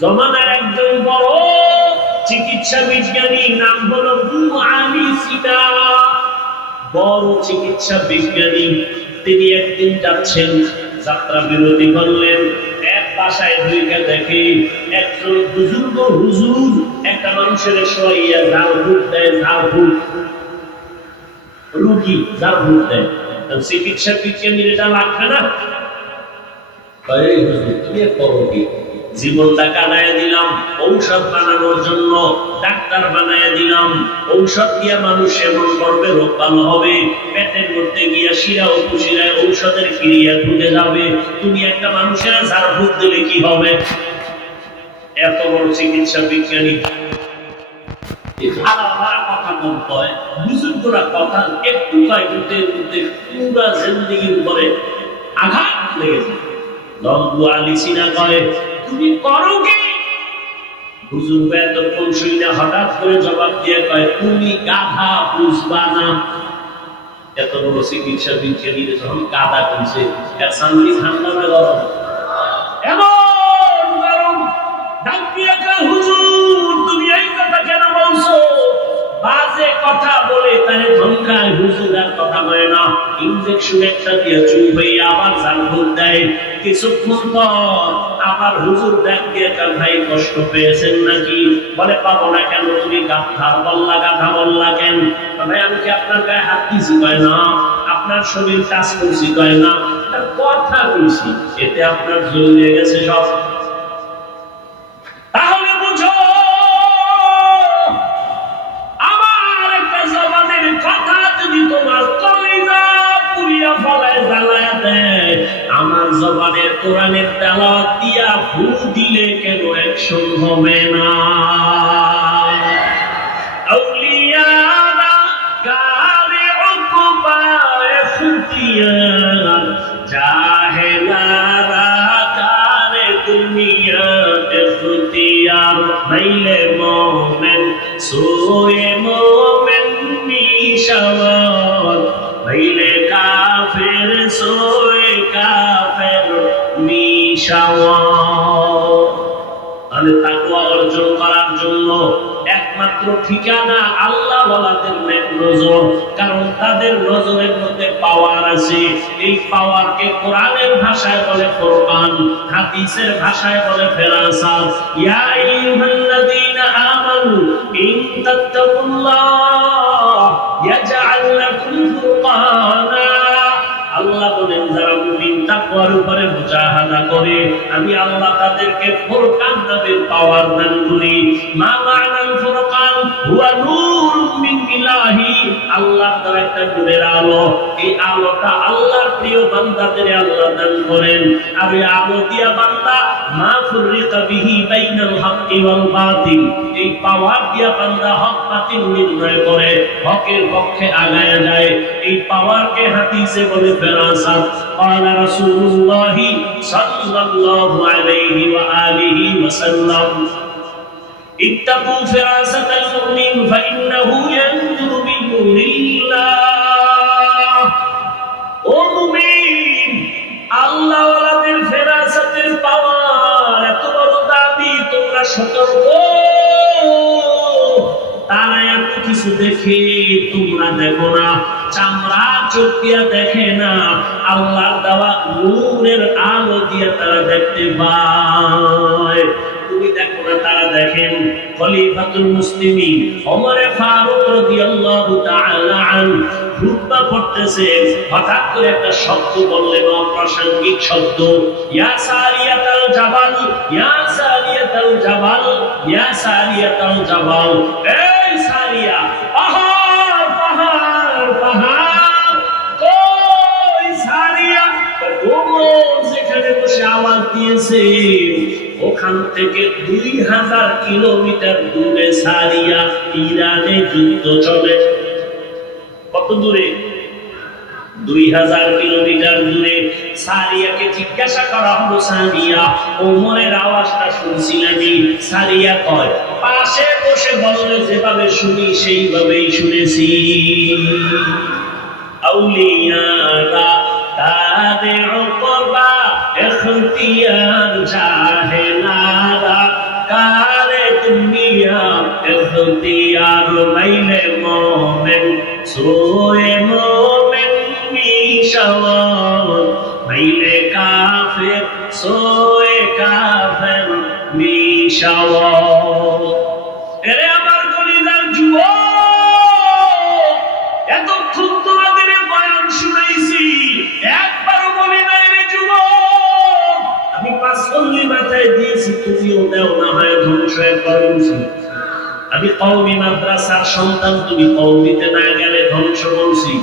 জমানার একজন বড় চিকিৎসা বিজ্ঞানী, নাম হলো বড় চিকিৎসা বিজ্ঞানী। তিনি একদিন যাচ্ছেন, যাত্রা বিরতি করলেন। বাসায় দুইটা দেখে একজন বুজুর্গ হুজুর একটা মানুষের শোয়াইয়া ঝাল ভুট দেয়, ঝাল ভুট। রুগী ঝাল ভুট দেয়। চিকিৎসা বিজ্ঞানীর এটা লাগবে না। তুমি করো কি? জীবনটা কাটায় দিলাম, ঔষধ বানানোর জন্য ডাক্তার বানায় দিলাম। ঔষধ দিয়া মানুষ সেবন করবে, রোগ ভালো হবে। পেটের মধ্যে গিয়া শিরা ও কুশিরায় ঔষধের ক্রিয়া ঢুকে যাবে। তুমি একটা মানুষের ঝাড় ফুক দিলে কি হবে? এত বড় চিকিৎসা বিজ্ঞানী। আঘাত লেগেছে লম্বু আলী কয় তুমি করো কি? বুজুর্গ এতক্ষণ শুই না হঠাৎ করে জবাব দিয়ে কয়, তুমি গাধা, বুঝবা না। এত বড় চিকিৎসা বিজ্ঞানী যখন গাধা করছে ঠান্ডা না ইনজেকশন একটা দিয়ে চুই হয়ে আবার দেয়। কিছুক্ষণ পর আবার হুজুর ভাই কষ্ট পেয়েছেন নাকি? বলে না কেন তুমি? কেন? ভাই আমি কি আপনার গায়ে হাত দিছি কয়, না, আপনার শরীর কাজ করছি। কয়, না। কথা কইছি, এতে আপনার জড়িয়ে গেছে সব। কোরআনের তেলাওয়াত দিয়া ভুল দিলে কেন একশন হবে না? তাহলে তাকওয়া অর্জন করার জন্য একমাত্র ঠিকানা আল্লাহ নজর, কারণ তাদের নজরের মধ্যে পাওয়ার আছে। এই পাওয়ারকে কোরআনের ভাষায় বলে কোরআন, হাদিসের ভাষায় বলে ফেরাসাত। ইয়া আইয়ুহাল্লাযীনা আমানু, ইন তাত্তাকুল্লাহ, ইয়াজআল তাকওয়ার উপরে মুজাহাদা করে, আমি আল্লাহ তাদেরকে ফুরকান নামের পাওয়ার দান করি। মা মানাল ফুরকান, হুয়া নূরুম মিন ইলাহি। আল্লাহ তার একটা নূরের আলো এই আলোটা আল্লাহর প্রিয় বান্দাদের আল্লাহ দান করেন আর এই আলো দিয়া বান্দা মা ফুররিকা বিহি বাইনাল হাক্কি ওয়াল বাতিল এই পাওয়ার দিয়া বান্দা হক বাতিল নির্ণয় করে হকের পক্ষে আগায় যায় এই পাওয়ারকে হাদিসে বলে ফেরাসাত قال رسول الله صلى الله عليه وآله وسلم اتقوا فراسة المؤمن فإنه ينظر সতর্ক। তারা এত কিছু দেখে তোমরা দেখো না, চামড়া চোখ দেখে না, আল্লাহ দেওয়া নূরের আলো দিয়ে তারা দেখতে পায়। তুমি দেখো না, তারা দেখেন। খলিফাতুল মুসলিমিন ওমরে ফারুক রাদিয়াল্লাহু তাআলা আন খুতবা পড়তেছে। হঠাৎ করে একটা শব্দ বললেন, অপ্রাসঙ্গিক শব্দ। ইয়া সারিয়াতাল জাবাল, ইয়া সারিয়াতাল জাবাল ইয়া সারিয়াতাল জাবাল এই সারিয়া, পাহাড় পাহাড় পাহাড়। কই সারিয়া ওমর যেখানে বসে আওয়াজ দিয়েছে, ওখান থেকে দুই হাজার কিলোমিটার দূরে সারিয়া ইরানে যুদ্ধ চলে। কত দূরে? দুই হাজার কিলোমিটার দূরে। সারিয়াকে জিজ্ঞাসা করা হলো, সারিয়া, ওমরের আওয়াজটা শুনছিলামি সারিয়া কয়, পাশে বসে বসলে যেভাবে শুনি, সেইভাবেই শুনেছি। আউলিয়ারা তাদের ওপরা এখতিয়ার চাহে নারা। কারে দুনিয়া, এখতিয়ার মাইলে মোমেন, সোয়ে মোমেন মিশাওয়ার মাইলে কাফের, সোয়ে কাফের মিশাওয়ার এরে আমার কলিজার যুবক, এতক্ষণ তোমাদের বয়ান শুনাইছি, একবারও বলি নাই রে যুবক। আমি পাঁচ কল্লি মাথায় দিয়েছি, তুমিও দেও না হয় ধ্বংস বলছি আমি কওমি মাদ্রাসার সন্তান, তুমি কওমিতে না গেলে ধ্বংস বলছি।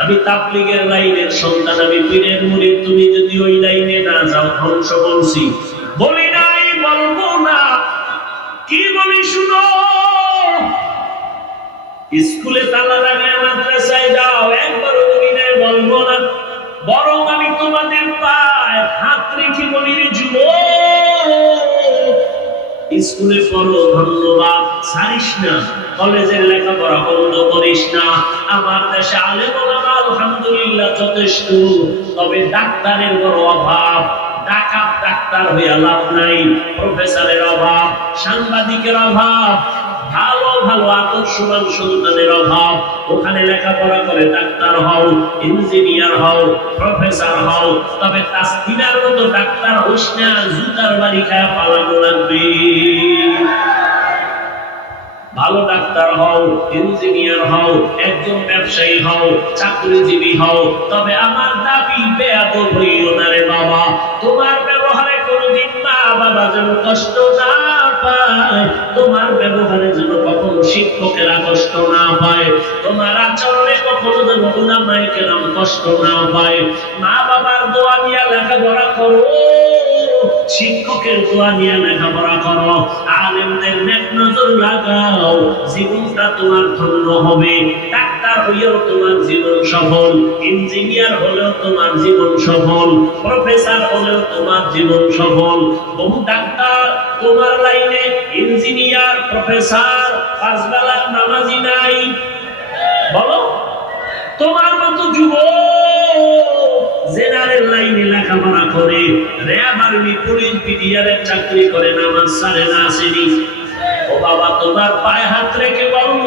আমি তাবলিগের লাইনের সন্তান, আমি পীরের মুড়ি তুমি যদি ওই লাইনে না যাও, ধ্বংস বলছি বলি নাই, বলব না। কি বলি শুনো? স্কুলে তালা লাগায় মাদ্রাসায় যাও, একবার অভিনয় বলব না। বরং আমি তোমাদের পায় হাত রেখে বলি রে যুবক, স্কুলে পড়ো, ধন্যবাদ। ছাড়িস না, কলেজের লেখাপড়া বন্ধ করিস না। আমার দেশে আলে আলহামদুলিল্লাহ যথেষ্ট। তবে ডাক্তারের বড় অভাব। ডাকাত ডাক্তার হইয়া লাভ নাই, প্রফেসরের অভাব, সাংবাদিকের অভাব, ভালো ভালো আদর্শবান সন্তানের অভাব। ওখানে লেখাপড়া করে ডাক্তার হও, ইঞ্জিনিয়ার হও, প্রফেসর হও, তবে তাস্তিনার মতো ডাক্তার হইস না, জুতার বাড়ি খায় পালানো লাগবে। ভালো ডাক্তার হও, ইঞ্জিনিয়ার হও, একজন ব্যবসায়ী হও, চাকরিজীবী হও, তবে আমার দাবি বেয়াদ হইও না রে বাবা। তোমার ব্যবহারে কোনোদিন মা বাবা যেন কষ্ট না পায়, তোমার ব্যবহারে যেন কখনো শিক্ষকেরা কষ্ট না পায়, তোমার আচরণে কখনো যেন উনামায় কেরাম কষ্ট না পায়। মা বাবার দোয়া নিয়ে লেখাপড়া করো। শিক্ষকের দোয়া নিয়ে লেখাপড়া করো। আলেমদের নেক নজর লাগাও। জীবনটা তোমার ধন্য হবে। ডাক্তার হইলেও তোমার জীবন সফল। ইঞ্জিনিয়ার হলেও তোমার জীবন সফল। প্রফেসর হলেও তোমার জীবন সফল। বহু ডাক্তার তোমার লাইনে, ইঞ্জিনিয়ার, প্রফেসর পাঁচবেলার নামাজি নাই। বলো? তোমার মতো যুবক জেনারেল লাইনে লেখাপড়া করে, র্যাব আর্মি, পুলিশ, বিডিআরের চাকরি করে, নামাজ সারে না, আসেনি। ও বাবা, তোমার পায়ে হাত রেখে বলব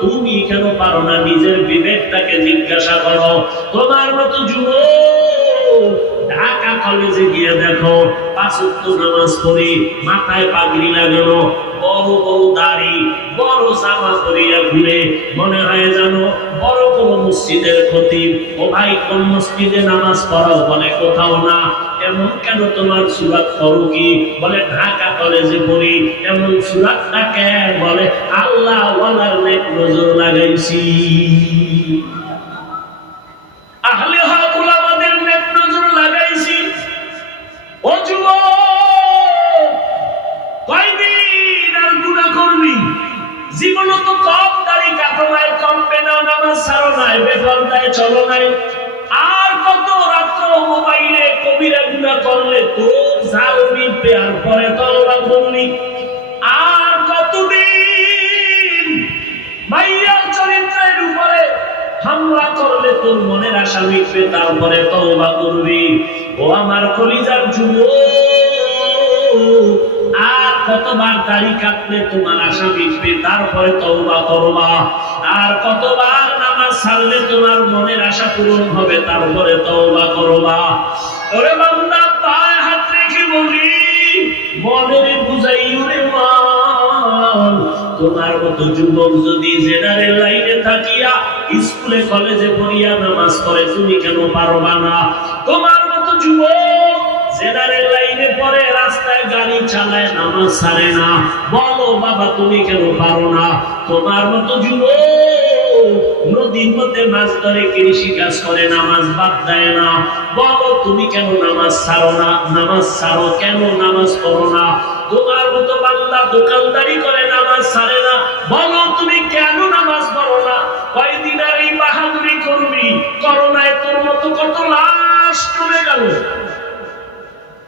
তুমি কেন পারো না? নিজের বিবেকটাকে জিজ্ঞাসা করো। তোমার মতো যুবক, ঢাকা কলেজে গিয়ে দেখো, পাঁচ নামাজ পড়ে মাথায় পাগড়ি লাগানো বড় বড় দাড়ি, বড় জামা পরিয়া ঘুরে মনে হয় জানো বড় কোন মসজিদের ক্ষতি ও ভাই, কোন মসজিদে নামাজ পড়াও বলে কোথাও না। এমন কেন তোমার সুরাত করো কি? বলে, ঢাকা কলেজে পড়ি। এমন সুরাতটা কেন বলে, আল্লাহ ওয়ালার নেক নজর লাগাইছি। আহলে আর গুনাহ করবি। জীবন তো কম দাড়ি কাটো নাই কম পেনা নামাজ ছাড়ো নাই বেপরদায় চলো নাই। আর কত রাত্র মোবাইলে কবিরা গুনাহ করলে তো জাল মিটবে আর পরে তলবা করলি আর কতদিন মাইয়ার চরিত্রের উপরে হামলা করলে তোর মনের আশা মিটবে, তারপরে তওবা করবি। ও আমার কলিজার যুবক, আর কতবার দাড়ি কাটলে তোমার আশা মিটবে? তারপরে তওবা করবা আর কতবার নামাজ ছাড়লে তোমার মনের আশা পূরণ হবে, তারপরে তওবা করবা ওরে বান্দা, পায়ে হাত রেখে বলি, মনের বুঝাই ওরে মান তোমার মতো যুবক যদি জেনারেল লাইনে থাকিয়া স্কুলে, কলেজে পড়িয়া নামাজ করে তুমি কেন পারবা না? তোমার মতো যুবক জেনারেল লাইনে পড়ে, রাস্তায় গাড়ি চালায়, নামাজ ছাড়ে না। বলো, বাবা, তুমি কেন পারো না? তোমার মতো যুবক নদীর মধ্যে মাছ ধরে, কৃষি কাজ করে, নামাজ বাদ দেয় না। বলো, তুমি কেন নামাজ ছাড়ো না? নামাজ ছাড়ো কেন? নামাজ পড়ো না? তোমার মতো বান্দা দোকানদারি করে, নামাজ ছাড়ে না। বলো, তুমি কেন নামাজ পড়ো না? কয়দিন আর এই বাহাদুরি করবি? করোনায় তোর কত লাশ চলে গেল।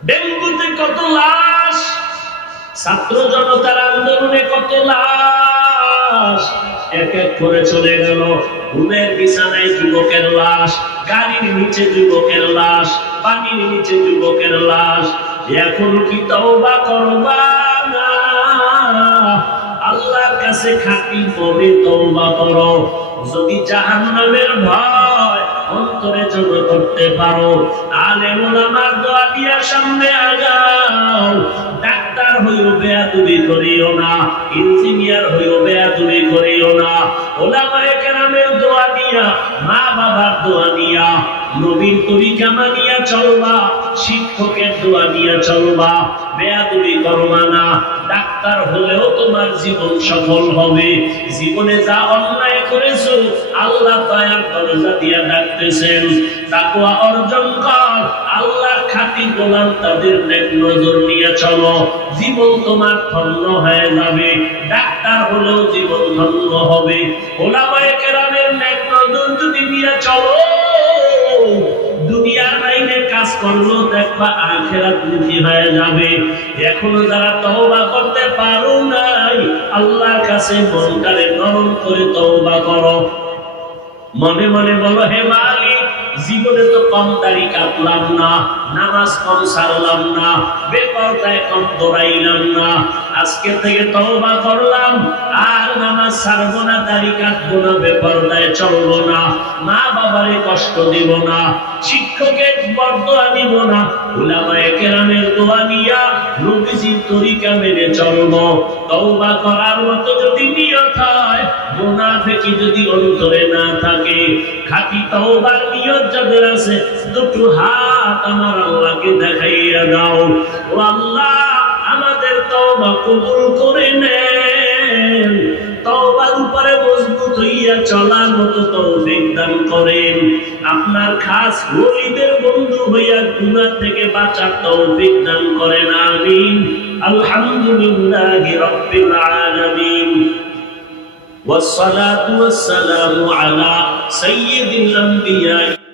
ডেঙ্গুতে কত লাশ, ছাত্র জনতার আন্দোলনে কত লাশ, এক এক করে চলে গেল। ঘুমের বিছানায় যুবকের লাশ, গাড়ির নিচে যুবকের লাশ, পানির নিচে যুবকের লাশ। এখন কি তওবা করবা? আল্লাহর কাছে খাঁটি মনে তওবা করো। যদি জাহান্নামের ভয় অন্তরে জমা করতে পারো। আলেম ওলামার দোয়া দিয়া সামনে আগাও ডাক্তার হইও বেয়াদুবি করিও না, ইঞ্জিনিয়ার হইও বেয়াদুবি করিও না। ওলামায়ে কেরামের দোয়া দিয়া মা বাবার দোয়া দিয়া নবীন তরিকা মানিয়া চলবা, শিক্ষকের দোয়া নিয়ে চলবা। বেয়াদুবি করবা না ডাক্তার হলেও তোমার জীবন সফল হবে। জীবনে যা অন্যায় করেছ, আল্লাহ দয়ার দরজা দিয়া ডাকতেছেন। তাকওয়া অর্জন কর, আল্লাহর খাঁটি গোলাম তাদের নেক নজর নিয়ে চলো। জীবন তোমার ধন্য হয়ে যাবে। ডাক্তার হলেও জীবন ধন্য হবে। ওলামায়ে কেরামের নেক নজর যদি নিয়ে চলো করল, দেখবা আখেরাত বৃদ্ধি হয়ে যাবে। এখনও যারা তওবা করতে পারো নাই, আল্লাহর কাছে মনটারে নরম করে তওবা করো। মনে মনে বলো, হে মালিক, জীবনে তো কম দাড়ি কাটলাম না, নামাজ কম সারলাম না, বেপরদায় কম দৌড়াইলাম না। আজকে থেকে তওবা করলাম, আর নামাজ সারবো না, দাড়ি কাটবো না, বেপরদায় চলবো না। মা বাবারে কষ্ট দিব না, শিক্ষকের বরদোয়া দিব না, উলামায়ে কেরামের দোয়া নিয়া নবীজির তরিকা মেনে চলবো। তওবা করার মতো যদি নিয়ত হয়, মুনাফিকি যদি অন্তরে না থাকে, খাঁটি তওবার নিয়ত যাদের আছে, দুটো হাত আমার আল্লাহকে দেখাইয়া দাও। ও আল্লাহ, আমাদের তওবা কবুল করে নেন। তওবার উপরে মজবুত হইয়া চলার মতো তৌফিক দান করেন আপনার খাস ওলিদের বন্ধু হইয়া গুনাহ থেকে বাঁচার তৌফিক দান করেন আমিন আলহামদুলিল্লাহি রাব্বিল আলামিন والصلاة والسلام على سيد الأنبياء